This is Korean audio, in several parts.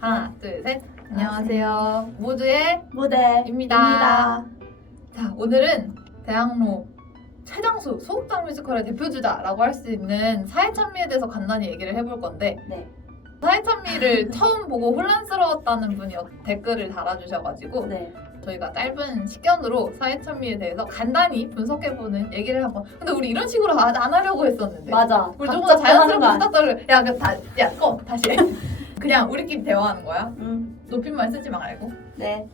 하나, 둘, 셋. 안녕하세요. 모두의 무대입니다. 입니다. 자, 오늘은 대학로 최장수 소극장 뮤지컬의 대표주자라고 할 수 있는 사회찬미에 대해서 간단히 얘기를 해볼 건데 네. 사회찬미를 처음 보고 혼란스러웠다는 분이 댓글을 달아주셔가지고 네. 저희가 짧은 식견으로 사회찬미에 대해서 간단히 분석해보는 얘기를 한번. 근데 우리 이런 식으로 안 하려고 했었는데 맞아. 우리 조금 더 자연스럽게 부탁드려. 다시 그냥 우리끼리 대화하는 거야. 높임말 쓰지 말고. 네.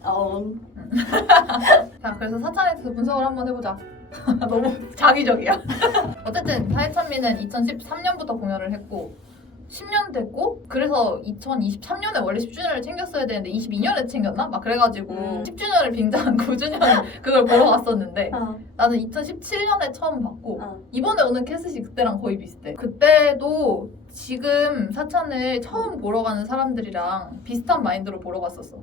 자, 그래서 사찬에 대해서 분석을 한번 해보자. 너무 자기적이야. 어쨌든 사회찬미는 2013년부터 공연을 했고 10년 됐고, 그래서 2023년에 원래 10주년을 챙겼어야 되는데 22년에 챙겼나? 막 그래가지고 10주년을 빙자한 9주년 그걸 보러 갔었는데 나는 2017년에 처음 봤고 이번에 오는 캐스시 그때랑 거의 비슷해. 그때도 지금 사찬을 처음 보러 가는 사람들이랑 비슷한 마인드로 보러 갔었어.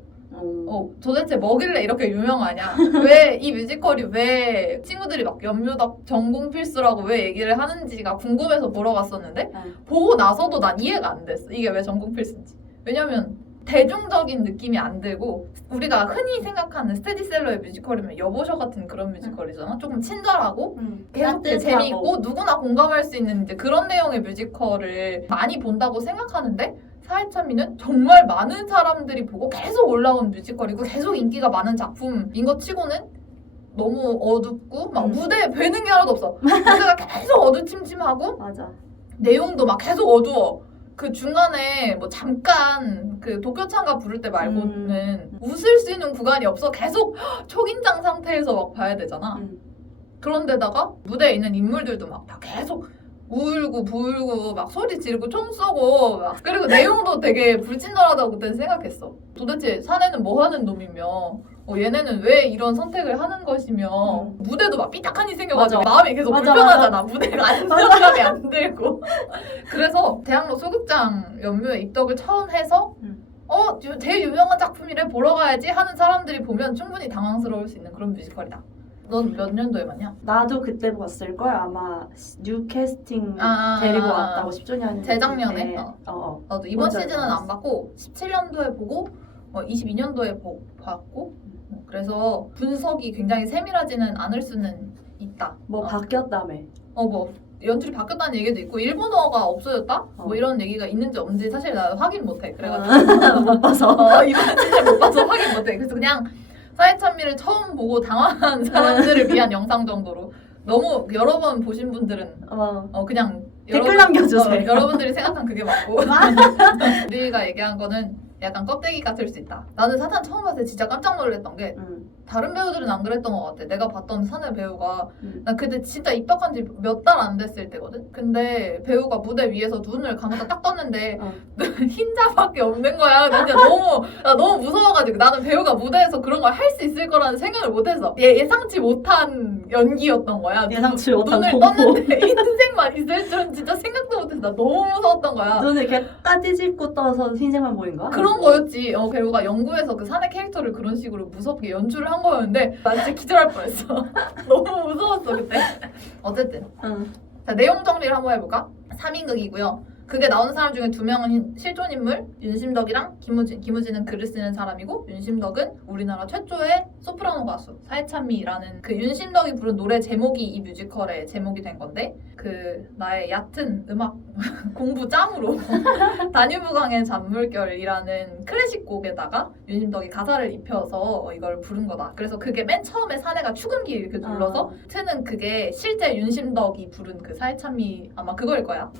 도대체 뭐길래 이렇게 유명하냐? 왜 이 뮤지컬이 왜 친구들이 막 연뮤덕 전공 필수라고 왜 얘기를 하는지가 궁금해서 보러 갔었는데 보고 나서도 난 이해가 안 됐어. 이게 왜 전공 필수인지. 왜냐면 대중적인 느낌이 안 들고 우리가 흔히 생각하는 스테디셀러의 뮤지컬이면 여보셔 같은 그런 뮤지컬이잖아. 조금 친절하고 계속 재미있고 누구나 공감할 수 있는 이제 그런 내용의 뮤지컬을 많이 본다고 생각하는데 사회찬미는 정말 많은 사람들이 보고 계속 올라온 뮤지컬이고 계속 인기가 많은 작품인 것 치고는 너무 어둡고 막 무대에 뵈는 게 하나도 없어. 무대가 계속 어두침침하고 맞아. 내용도 막 계속 어두워. 그 중간에 뭐 잠깐 그 도쿄창가 부를 때 말고는 웃을 수 있는 구간이 없어. 계속 초긴장 상태에서 막 봐야 되잖아. 그런데다가 무대에 있는 인물들도 막 다 계속 울고 불고 막 소리 지르고 총 쏘고 막. 그리고 내용도 되게 불친절하다고 그때는 생각했어. 도대체 사내는 뭐 하는 놈이며 얘네는 왜 이런 선택을 하는 것이며 무대도 막 삐딱하니 생겨가지고 맞아. 마음이 계속 맞아, 불편하잖아. 무대가 안정감이 안 들고. 그래서 대학로 소극장 연뮤에 입덕을 처음 해서 제일 유명한 작품이래 보러 가야지 하는 사람들이 보면 충분히 당황스러울 수 있는 그런 뮤지컬이다. 넌 몇 년도에 봤냐? 나도 그때 봤을걸. 아마 뉴 캐스팅 데리고 왔다고 10주년 재작년에? 나도 이번 먼저 시즌은 봤어. 안 봤고 17년도에 보고 22년도에 봤고 그래서 분석이 굉장히 세밀하지는 않을 수는 있다. 뭐 바뀌었다며. 뭐 연출이 바뀌었다는 얘기도 있고 일본어가 없어졌다? 뭐 이런 얘기가 있는지 없는지 사실 나 확인 못해. 그래가지고 못 봐서. 이번 시즌 못 봐서 확인 못해. 그래서 그냥 사회찬미를 처음 보고 당황한 사람들을 위한 영상 정도로 너무 여러 번 보신 분들은 그냥 댓글 남겨주세요. 여러분들이 생각한 그게 맞고 우리가 얘기한 거는 약간 껍데기 같을 수 있다. 나는 사탄 처음 봤을 때 진짜 깜짝 놀랐던 게 다른 배우들은 안 그랬던 것 같아. 내가 봤던 사내 배우가 난 그때 진짜 입덕한 지 몇 달 안 됐을 때거든. 근데 배우가 무대 위에서 눈을 감았다 딱 떴는데 흰자밖에 없는 거야. 나 진짜 너무 무서워가지고 나는 배우가 무대에서 그런 걸 할 수 있을 거라는 생각을 못했어. 예상치 못한 연기였던 거야. 예상치 못한 눈을 공포. 떴는데 흰색만 있을 줄은 진짜 생각도 못했어. 나 너무 무서웠던 거야. 눈을 이렇게 까지집고 떠서 흰색만 보인 거야? 그런 거였지. 배우가 연구해서 그 사내 캐릭터를 그런 식으로 무섭게 연출을 한 거였는데 나 진짜 기절할 뻔했어. 너무 무서웠어 그때. 어쨌든 자, 내용 정리를 한번 해볼까? 3인극이고요. 그게 나오는 사람 중에 2명은 실존 인물, 윤심덕이랑 김우진. 김우진은 글을 쓰는 사람이고 윤심덕은 우리나라 최초의 소프라노 가수 사회찬미라는 그 윤심덕이 부른 노래 제목이 이 뮤지컬의 제목이 된 건데 그 나의 얕은 음악 공부 짬으로 다뉴브강의 잔물결이라는 클래식 곡에다가 윤심덕이 가사를 입혀서 이걸 부른 거다. 그래서 그게 맨 처음에 사내가 축음기 이렇게 눌러서 트는 그게 실제 윤심덕이 부른 그 사회찬미 아마 그거일 거야.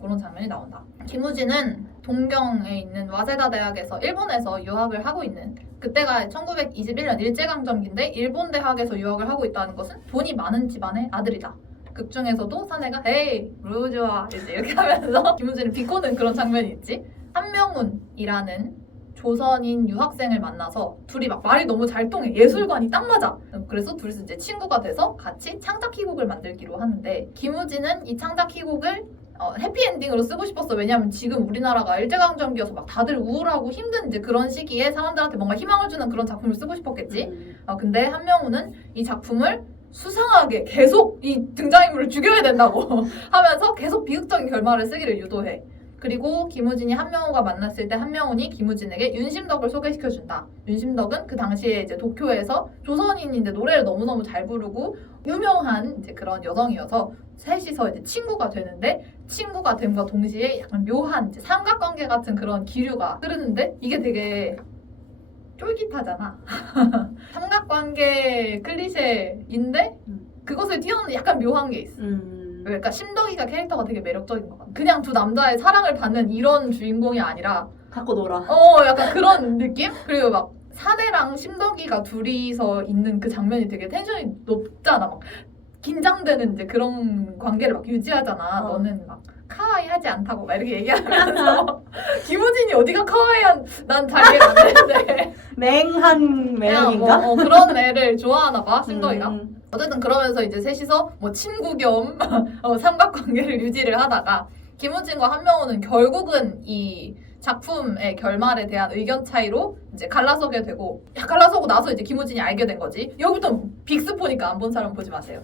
그런 장면이 나온다. 김우진은 동경에 있는 와세다 대학에서 일본에서 유학을 하고 있는 그때가 1921년 일제강점기인데 일본 대학에서 유학을 하고 있다는 것은 돈이 많은 집안의 아들이다. 극 중에서도 사내가 에이 루즈와 이제 이렇게 하면서 김우진을 비꼬는 그런 장면이 있지. 한명훈이라는 조선인 유학생을 만나서 둘이 막 말이 너무 잘 통해. 예술관이 딱 맞아. 그래서 둘이서 이제 친구가 돼서 같이 창작 희곡을 만들기로 하는데 김우진은 이 창작 희곡을 해피엔딩으로 쓰고 싶었어. 왜냐면 지금 우리나라가 일제강점기여서 막 다들 우울하고 힘든 이제 그런 시기에 사람들한테 뭔가 희망을 주는 그런 작품을 쓰고 싶었겠지. 근데 한명우는 이 작품을 수상하게 계속 이 등장인물을 죽여야 된다고 하면서 계속 비극적인 결말을 쓰기를 유도해. 그리고 김우진이 한명호가 만났을 때 한명훈이 김우진에게 윤심덕을 소개시켜준다. 윤심덕은 그 당시에 이제 도쿄에서 조선인인데 노래를 너무너무 잘 부르고 유명한 이제 그런 여성이어서 셋이서 이제 친구가 되는데 친구가 됨과 동시에 약간 묘한 이제 삼각관계 같은 그런 기류가 흐르는데 이게 되게 쫄깃하잖아. 삼각관계 클리셰인데 그것을 뛰어넘는 약간 묘한 게 있어. 그러니까 심덕이가 캐릭터가 되게 매력적인 것 같아. 그냥 두 남자의 사랑을 받는 이런 주인공이 아니라 갖고 놀아. 약간 그런 느낌? 그리고 막 사내랑 심덕이가 둘이서 있는 그 장면이 되게 텐션이 높잖아. 막 긴장되는 이제 그런 관계를 막 유지하잖아. 너는 막 카와이 하지 않다고 막 이렇게 얘기하면서 김우진이 어디가 카와이한 난 잘 이해가 안 되는데 맹한 매력인가? 뭐, 그런 애를 좋아하나 봐 심덕이가. 어쨌든 그러면서 이제 셋이서 뭐 친구 겸 삼각관계를 유지를 하다가 김우진과 한명호는 결국은 이 작품의 결말에 대한 의견 차이로 이제 갈라서게 되고 갈라서고 나서 이제 김우진이 알게 된 거지. 여기부터 빅스포니까 안 본 사람 보지 마세요.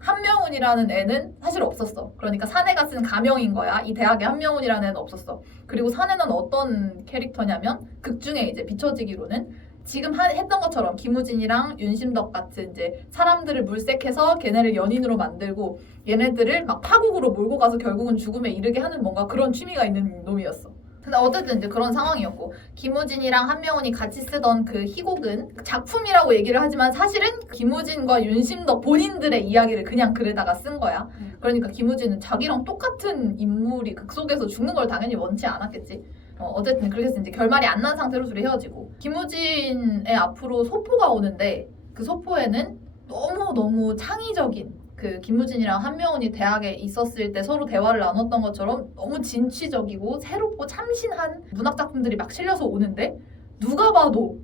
한명훈이라는 애는 사실 없었어. 그러니까 사내가 쓴 가명인 거야. 이 대학에 한명훈이라는 애는 없었어. 그리고 사내는 어떤 캐릭터냐면 극 중에 이제 비춰지기로는 지금 했던 것처럼 김우진이랑 윤심덕 같은 이제 사람들을 물색해서 걔네를 연인으로 만들고 얘네들을 막 파국으로 몰고 가서 결국은 죽음에 이르게 하는 뭔가 그런 취미가 있는 놈이었어. 근데 어쨌든 이제 그런 상황이었고 김우진이랑 한명훈이 같이 쓰던 그 희곡은 작품이라고 얘기를 하지만 사실은 김우진과 윤심덕 본인들의 이야기를 그냥 글에다가 쓴 거야. 그러니까 김우진은 자기랑 똑같은 인물이 극 속에서 죽는 걸 당연히 원치 않았겠지. 어쨌든 그렇게 해서 이제 결말이 안 난 상태로 둘이 헤어지고 김우진의 앞으로 소포가 오는데 그 소포에는 너무 창의적인 그 김우진이랑 한명훈이 대학에 있었을 때 서로 대화를 나눴던 것처럼 너무 진취적이고 새롭고 참신한 문학 작품들이 막 실려서 오는데 누가 봐도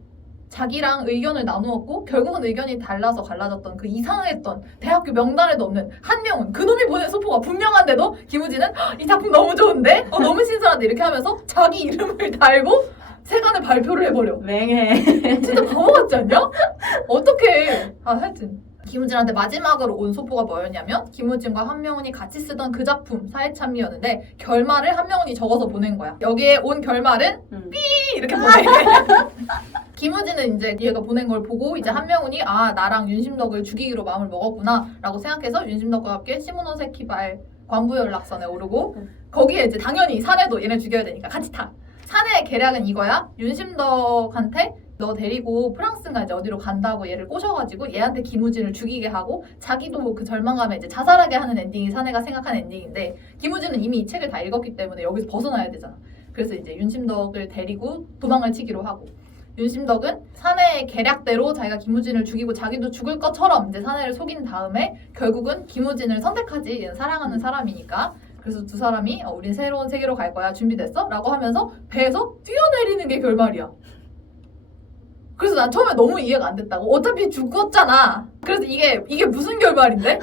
자기랑 의견을 나누었고 결국은 의견이 달라서 갈라졌던 그 이상했던 대학교 명단에도 없는 한명훈 그놈이 보낸 소포가 분명한데도 김우진은 이 작품 너무 좋은데? 너무 신선한데 이렇게 하면서 자기 이름을 달고 세간에 발표를 해버려. 맹해. 진짜 바보 같지 않냐? 어떡해. 하여튼 김우진한테 마지막으로 온 소포가 뭐였냐면 김우진과 한명훈이 같이 쓰던 그 작품 사회참미였는데 결말을 한명훈이 적어서 보낸 거야. 여기에 온 결말은 삐 이렇게 보내. 김우진은 이제 얘가 보낸 걸 보고 이제 한명훈이 나랑 윤심덕을 죽이기로 마음을 먹었구나 라고 생각해서 윤심덕과 함께 시모노세키발 관부연락선에 오르고 거기에 이제 당연히 사내도 얘네 죽여야 되니까 같이 타. 사내의 계략은 이거야. 윤심덕한테 너 데리고 프랑스인가 이제 어디로 간다고 얘를 꼬셔가지고 얘한테 김우진을 죽이게 하고 자기도 그 절망감에 이제 자살하게 하는 엔딩이 사내가 생각한 엔딩인데 김우진은 이미 이 책을 다 읽었기 때문에 여기서 벗어나야 되잖아. 그래서 이제 윤심덕을 데리고 도망을 치기로 하고 윤심덕은 사내의 계략대로 자기가 김우진을 죽이고 자기도 죽을 것처럼 이제 사내를 속인 다음에 결국은 김우진을 선택하지. 얘는 사랑하는 사람이니까. 그래서 두 사람이 우린 새로운 세계로 갈 거야. 준비됐어? 라고 하면서 배에서 뛰어내리는 게 결말이야. 그래서 난 처음에 너무 이해가 안 됐다고. 어차피 죽었잖아. 그래서 이게 무슨 결말인데?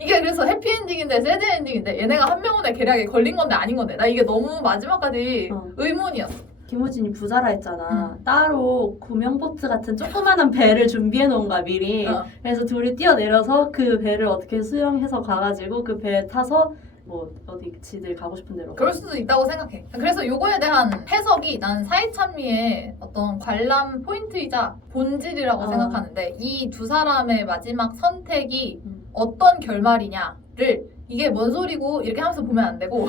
이게 그래서 해피엔딩인데 새드엔딩인데 얘네가 한명훈의 계략에 걸린 건데 아닌 건데 나 이게 너무 마지막까지 의문이었어. 김우진이 부자라 했잖아. 따로 구명보트 같은 조그마한 배를 준비해 놓은 거야 미리. 그래서 둘이 뛰어내려서 그 배를 어떻게 수영해서 가가지고 그 배에 타서 뭐 어디 지들 가고 싶은 데로. 그럴 수도 있다고 생각해. 그래서 요거에 대한 해석이 난 사이찬미의 어떤 관람 포인트이자 본질이라고 생각하는데 이 두 사람의 마지막 선택이 어떤 결말이냐를 이게 뭔 소리고 이렇게 하면서 보면 안 되고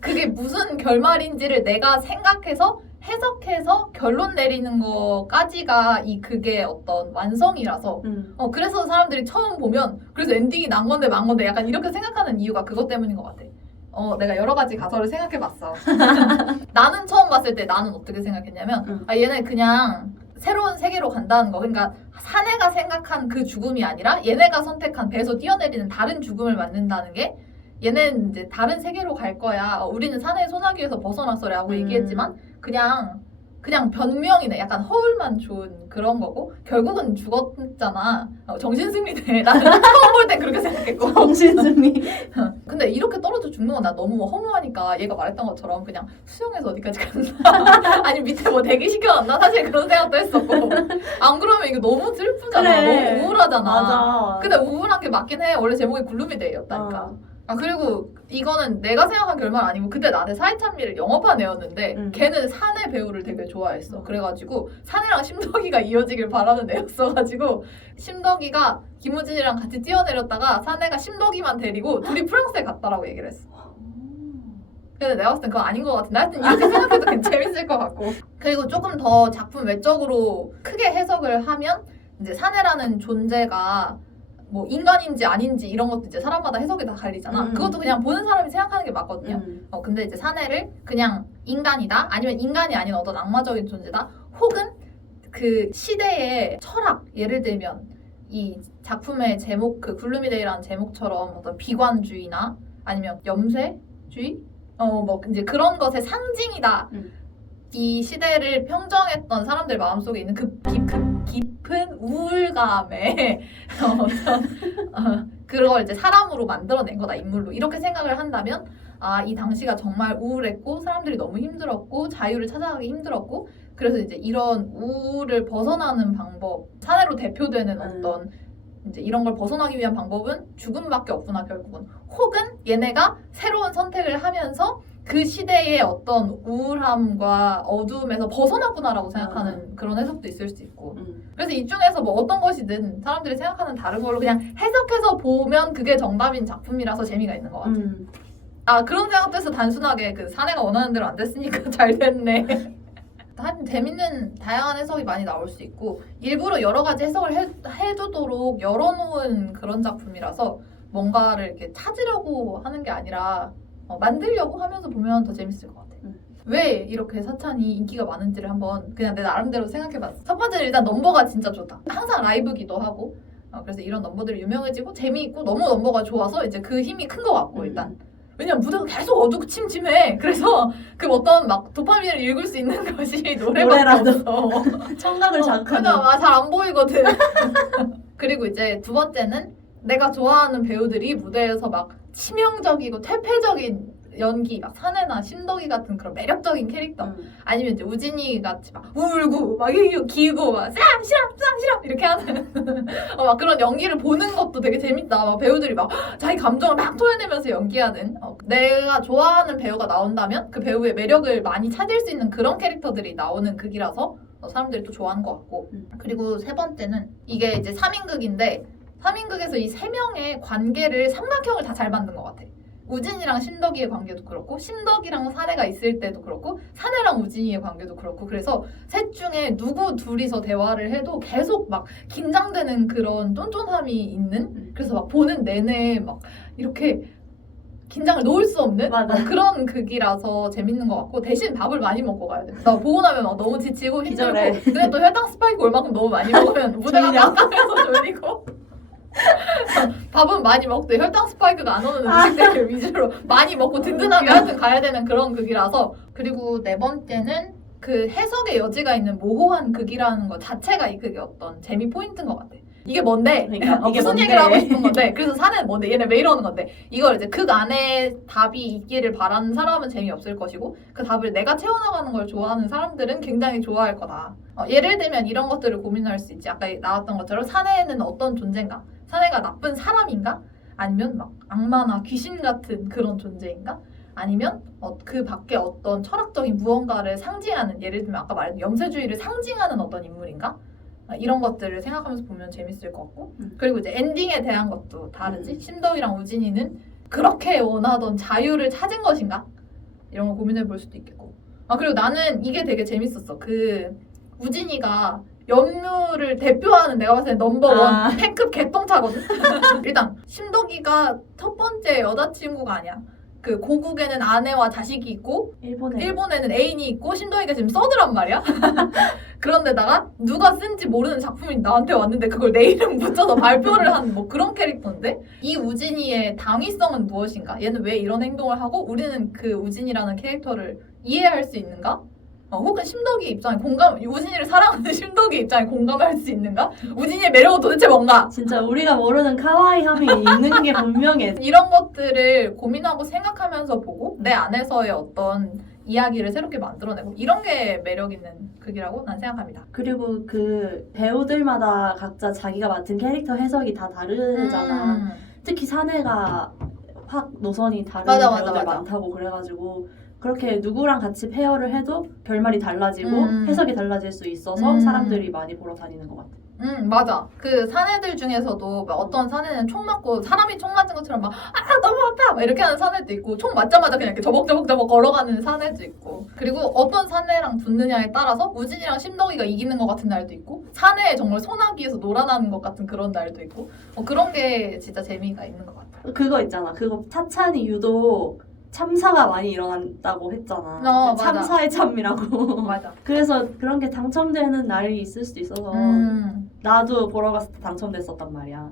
그게 무슨 결말인지를 내가 생각해서 해석해서 결론 내리는 거까지가 그게 어떤 완성이라서 그래서 사람들이 처음 보면 그래서 엔딩이 난 건데 만 건데 약간 이렇게 생각하는 이유가 그것 때문인 것 같아. 내가 여러 가지 가설을 생각해봤어. 나는 처음 봤을 때 나는 어떻게 생각했냐면 얘네 그냥 새로운 세계로 간다는 거. 그러니까 사내가 생각한 그 죽음이 아니라 얘네가 선택한 배에서 뛰어내리는 다른 죽음을 만든다는 게 얘는 이제 다른 세계로 갈 거야. 우리는 사내의 소나기에서 벗어났어라고 얘기했지만 그냥 변명이네. 약간 허울만 좋은 그런 거고 결국은 죽었잖아. 정신승리네. 나는 처음 볼 땐 그렇게 생각했고. 정신승리. 근데 이렇게 떨어져 죽는 건 나 너무 허무하니까 얘가 말했던 것처럼 그냥 수영해서 어디까지 갔나? 아니 밑에 뭐 대기시켜놨나? 사실 그런 생각도 했었고. 안 그러면 이거 너무 슬프잖아. 그래. 너무 우울하잖아. 맞아. 근데 우울한 게 맞긴 해. 원래 제목이 글루미데이였다니까. 아 그리고 이거는 내가 생각한 결말은 아니고 그때 나한테 사이찬미를 영업한 애였는데 걔는 사내 배우를 되게 좋아했어. 그래가지고 사내랑 심덕이가 이어지길 바라는 애였어가지고 심덕이가 김우진이랑 같이 뛰어내렸다가 사내가 심덕이만 데리고 둘이 프랑스에 갔다라고 얘기를 했어. 근데 내가 봤을 땐 그거 아닌 것 같은데 하여튼 이렇게 생각해도 재밌을 것 같고. 그리고 조금 더 작품 외적으로 크게 해석을 하면 이제 사내라는 존재가 뭐 인간인지 아닌지 이런 것도 이제 사람마다 해석이 다 갈리잖아. 그것도 그냥 보는 사람이 생각하는 게 맞거든요. 근데 이제 사내를 그냥 인간이다 아니면 인간이 아닌 어떤 악마적인 존재다 혹은 그 시대의 철학 예를 들면 이 작품의 제목 그 글루미데이라는 제목처럼 어떤 비관주의나 아니면 염세주의 뭐 이제 그런 것의 상징이다. 이 시대를 평정했던 사람들 마음속에 있는 그 깊은 우울감에 그걸 이제 사람으로 만들어낸 거다 인물로 이렇게 생각을 한다면 아 이 당시가 정말 우울했고 사람들이 너무 힘들었고 자유를 찾아가기 힘들었고 그래서 이제 이런 우울을 벗어나는 방법 사내로 대표되는 어떤 이제 이런 걸 벗어나기 위한 방법은 죽음밖에 없구나 결국은 혹은 얘네가 새로운 선택을 하면서 그 시대의 어떤 우울함과 어두움에서 벗어났구나라고 생각하는 그런 해석도 있을 수 있고 그래서 이 중에서 뭐 어떤 것이든 사람들이 생각하는 다른 걸로 그냥 해석해서 보면 그게 정답인 작품이라서 재미가 있는 것 같아요. 아 그런 생각도 해서 단순하게 그 사내가 원하는 대로 안 됐으니까 잘 됐네. 하여튼 재밌는 다양한 해석이 많이 나올 수 있고 일부러 여러 가지 해석을 해두도록 열어놓은 그런 작품이라서 뭔가를 이렇게 찾으려고 하는 게 아니라 만들려고 하면서 보면 더 재밌을 것 같아요. 왜 이렇게 사찬이 인기가 많은지를 한번 그냥 내 나름대로 생각해봤어. 첫 번째는 일단 넘버가 진짜 좋다. 항상 라이브기도 하고 그래서 이런 넘버들이 유명해지고 재미있고 너무 넘버가 좋아서 이제 그 힘이 큰 것 같고 일단 왜냐면 무대가 계속 어두침침해. 그래서 그 어떤 막 도파민을 읽을 수 있는 것이 노래밖에 없어. 청각을 자극하는. 잘 안 보이거든. 그리고 이제 두 번째는 내가 좋아하는 배우들이 무대에서 막 치명적이고 퇴폐적인 연기, 막 사내나 심덕이 같은 그런 매력적인 캐릭터 아니면 이제 우진이 같이 막 울고 막 기고 막 쌈 싫어 이렇게 하는 막 그런 연기를 보는 것도 되게 재밌다. 막 배우들이 막 자기 감정을 막 토해내면서 연기하는 내가 좋아하는 배우가 나온다면 그 배우의 매력을 많이 찾을 수 있는 그런 캐릭터들이 나오는 극이라서 사람들이 또 좋아하는 것 같고 그리고 세 번째는 이게 이제 3인극인데 3인극에서 이 세 명의 관계를 삼각형을 다 잘 만든 것 같아. 우진이랑 신덕이의 관계도 그렇고 신덕이랑 사내가 있을 때도 그렇고 사내랑 우진이의 관계도 그렇고 그래서 셋 중에 누구 둘이서 대화를 해도 계속 막 긴장되는 그런 쫀쫀함이 있는 그래서 막 보는 내내 막 이렇게 긴장을 놓을 수 없는 그런 극이라서 재밌는 것 같고 대신 밥을 많이 먹고 가야 돼. 나 보고 나면 막 너무 지치고 힘들고 근데 또 혈당 스파이크 올 만큼 너무 많이 먹으면 무대가 깜깜해서 졸리고 밥은 많이 먹되 혈당 스파이크가 안 오는 음식들 위주로 많이 먹고 든든하게 하여튼 가야 되는 그런 극이라서 그리고 네 번째는 그 해석의 여지가 있는 모호한 극이라는 것 자체가 이 극의 어떤 재미 포인트인 것 같아. 이게 뭔데? 그러니까, 이게 무슨 뭔데? 얘기를 하고 싶은 건데 그래서 사내는 뭔데? 얘네 왜 이러는 건데? 이걸 이제 극 안에 답이 있기를 바라는 사람은 재미없을 것이고 그 답을 내가 채워나가는 걸 좋아하는 사람들은 굉장히 좋아할 거다. 예를 들면 이런 것들을 고민할 수 있지. 아까 나왔던 것처럼 사내는 어떤 존재인가? 사내가 나쁜 사람인가? 아니면 막 악마나 귀신 같은 그런 존재인가? 아니면 그 밖에 어떤 철학적인 무언가를 상징하는 예를 들면 아까 말했던 염세주의를 상징하는 어떤 인물인가? 이런 것들을 생각하면서 보면 재밌을 것 같고 그리고 이제 엔딩에 대한 것도 다르지. 신덕이랑 우진이는 그렇게 원하던 자유를 찾은 것인가? 이런 거 고민해 볼 수도 있겠고 그리고 나는 이게 되게 재밌었어. 그 우진이가 연뮤를 대표하는 내가 봤을 때 넘버원 팬급 개똥차거든. 일단 신덕이가 첫 번째 여자친구가 아니야. 그 고국에는 아내와 자식이 있고 일본에는 애인이 있고 신덕이가 지금 서드란 말이야. 그런데다가 누가 쓴지 모르는 작품이 나한테 왔는데 그걸 내 이름 붙여서 발표를 한 뭐 그런 캐릭터인데 이 우진이의 당위성은 무엇인가? 얘는 왜 이런 행동을 하고 우리는 그 우진이라는 캐릭터를 이해할 수 있는가? 혹은 심덕이 입장에 우진이를 사랑하는 심덕이 입장에 공감할 수 있는가? 우진이의 매력은 도대체 뭔가? 진짜 우리가 모르는 카와이함이 있는 게 분명해. 이런 것들을 고민하고 생각하면서 보고 내 안에서의 어떤 이야기를 새롭게 만들어내고 이런 게 매력 있는 극이라고 난 생각합니다. 그리고 그 배우들마다 각자 자기가 맡은 캐릭터 해석이 다 다르잖아. 특히 사내가 확 노선이 다른 맞아, 배우들 맞아. 많다고 그래가지고 그렇게 누구랑 같이 페어를 해도 결말이 달라지고 해석이 달라질 수 있어서 사람들이 많이 보러 다니는 것 같아. 맞아. 그 사내들 중에서도 막 어떤 사내는 총 맞고 사람이 총 맞은 것처럼 막 너무 아파 막 이렇게 하는 사내도 있고 총 맞자마자 그냥 이렇게 저벅저벅 걸어가는 사내도 있고 그리고 어떤 사내랑 붙느냐에 따라서 우진이랑 심덕이가 이기는 것 같은 날도 있고 사내에 정말 소나기에서 놀아나는 것 같은 그런 날도 있고 그런 게 진짜 재미가 있는 것 같아. 그거 있잖아. 그거 차찬이 유독 참사가 많이 일어난다고 했잖아. 맞아. 참사의 참이라고. 맞아. 그래서 그런 게 당첨되는 날이 있을 수도 있어서 나도 보러 갔을 때 당첨됐었단 말이야.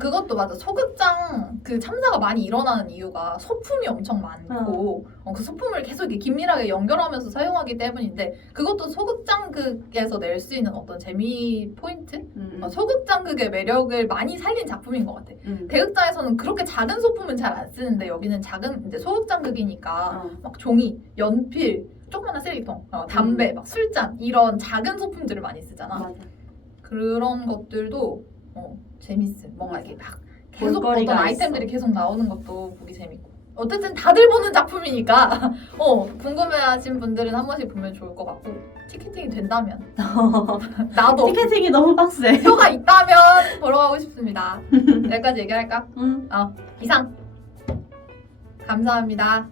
그것도 맞아. 소극장 그 참사가 많이 일어나는 이유가 소품이 엄청 많고 그 소품을 계속 이렇게 긴밀하게 연결하면서 사용하기 때문인데 그것도 소극장극에서 낼 수 있는 어떤 재미 포인트? 소극장극의 매력을 많이 살린 작품인 것 같아. 대극장에서는 그렇게 작은 소품은 잘 안 쓰는데 여기는 작은 이제 소극장극이니까 막 종이, 연필, 조그마한 쓰레기통, 담배, 막 술잔 이런 작은 소품들을 많이 쓰잖아. 맞아. 그런 것들도 재밌음. 뭔가 이렇게 막 계속 어떤 볼거리가 아이템들이 있어. 계속 나오는 것도 보기 재밌고. 어쨌든 다들 보는 작품이니까 궁금해하신 분들은 한 번씩 보면 좋을 것 같고 티켓팅이 된다면 나도 티켓팅이 너무 빡세. 표가 있다면 보러 가고 싶습니다. 여기까지 얘기할까? 응. 이상 감사합니다.